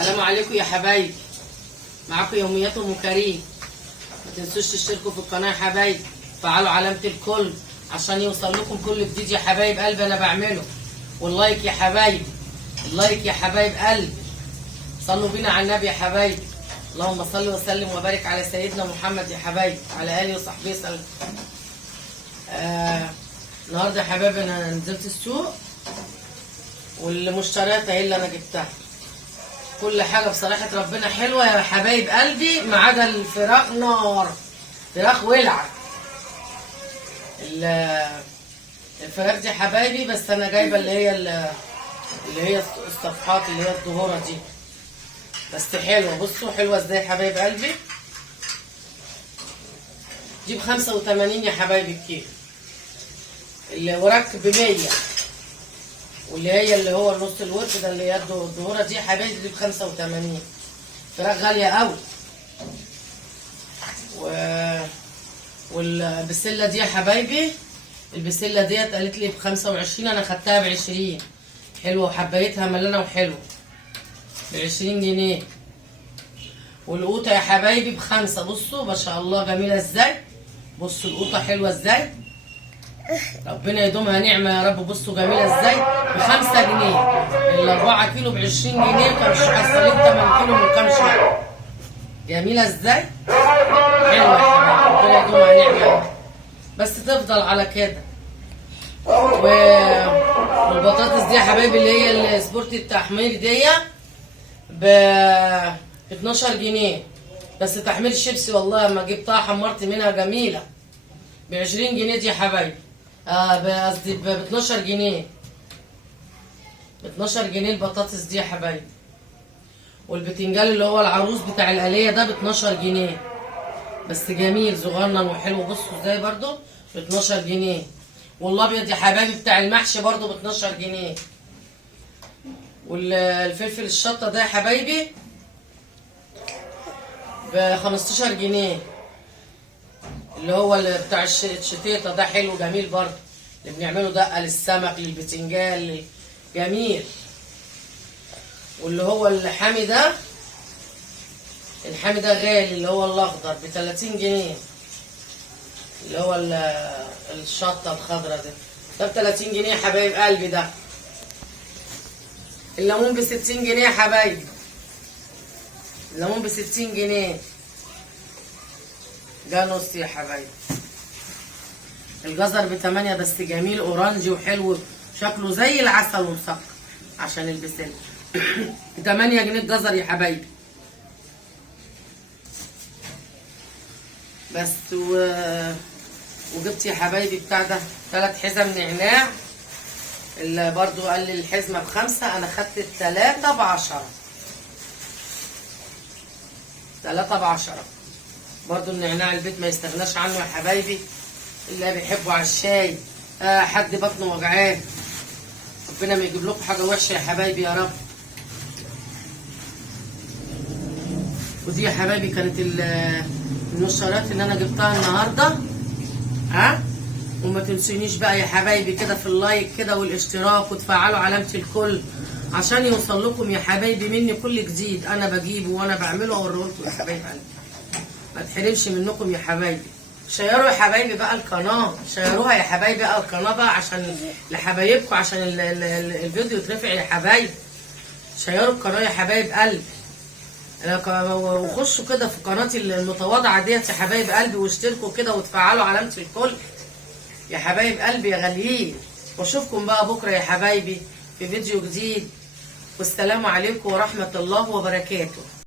السلام عليكم يا حبايبي. معاكم يوميات ام كريم. ما تنسوش تشتركوا في القناه يا حبايبي، فعلوا علامه الكل عشان يوصل لكم كل جديد يا حبايب قلبي انا بعمله. واللايك يا حبايبي، اللايك يا حبايب قلبي. صلوا بينا على النبي يا حبايبي. اللهم صل وسلم وبارك على سيدنا محمد يا حبايبي، على اله وصحبه وسلم. النهارده يا حبايبي انا نزلت السوق والمشتريات اهي اللي انا جبتها. كل حاجه بصراحه ربنا حلوه يا حبايب قلبي، ما عدا الفراخ نار، فراخ ولعه. الفراخ دي حبايبي، بس انا جايبه اللي هي الصفحات اللي هي الدهوره دي، بس حلوه. بصوا حلوه ازاي يا حبايب قلبي. دي ب85 يا حبايبي الكيلو. الوراك ب100، واللي هو النص الورك ده اللي هي الدهوره دي يا حبايبي دي ب85. فراخ غاليه قوي. والبسله دي يا حبايبي، البسله ديت قالت لي ب25، انا خدتها ب20. حلوه وحبايتها ملانه وحلوه، ب20 جنيه. والقوطه يا حبايبي ب5. بصوا ما شاء الله جميله ازاي. بصوا القوطه حلوه ازاي، ربنا يدومها نعمه يا رب. بصوا جميله ازاي، ب5 جنيه. ال4 كيلو ب20 جنيه، كانوا حصلين 8 كيلو من كام شهر. جميله ازاي، حلوه يا حبايبي، ربنا يدومها نعمه يا رب، بس تفضل على كده. والبطاطس دي يا حبايبي اللي هي السبورتي التحمير دي ب 12 جنيه، بس تحمير شيبسي. والله لما جبتها حمرت منها جميله. ب20 جنيه دي يا حبايبي، قصدي ب 12 جنيه. ب 12 جنيه البطاطس دي يا حبايبي. والبتنجان اللي هو العروس بتاع الآلية ده ب 12 جنيه، بس جميل صغنن وحلو. بصوا ازاي برضو ب 12 جنيه. والابيض يا حبايبي بتاع المحشي برضو ب 12 جنيه. والفلفل الشطه ده يا حبايبي ب 15 جنيه، اللي هو بتاع الشتيطه ده حلو جميل برضو، اللي بنعمله دقه للسمك للبتنجان جميل. واللي هو الحامي ده غالي، اللي هو الاخضر ب 30 جنيه، اللي هو الشطه الخضراء ده ب 30 جنيه يا حبايب قلبي. ده الليمون ب 60 جنيه يا حبايبي، الليمون ب 60 جنيه. ده نص يا حبايبي. الجزر ب8 بس جميل اورانجي وحلو، شكله زي العسل ومسكر عشان البسله. 8 جنيه الجزر يا حبايبي. بس وجبت يا حبايبي بتاع ده 3 حزم نعناع، اللي برضو قال لي الحزمه ب5، انا خدت ال3 ب10. 3 ب10. برضو النعناع البيت ما يستغناش عنه يا حبايبي، اللي بيحبه على الشاي. حد بطنه وجعان، ربنا ما يجيب لكم حاجه وحشه يا حبايبي يا رب. ودي يا حبايبي كانت المشتريات اللي انا جبتها النهارده. وما تنسونيش بقى يا حبايبي كده في اللايك كده والاشتراك، وتفعلوا علامه الكل عشان يوصل لكم يا حبايبي مني كل جديد انا بجيبه وانا بعمله واوريه لكم يا حبايب قلبي. ما تحرمش منكم يا حبايبي. شيروا يا حبايبي بقى القناه، شيروها يا حبايبي بقى القناه بقى عشان لحبايبكم، عشان الفيديو يترفع يا حبايبي. شيروا القناه يا حبايب قلبي، وخشوا كده في قناتي المتواضعه ديت يا حبايب قلبي، واشتركوا كده وتفعلوا علامه الكل يا حبايب قلبي يا غاليين. واشوفكم بقى بكره يا حبايبي في فيديو جديد، والسلام عليكم ورحمه الله وبركاته.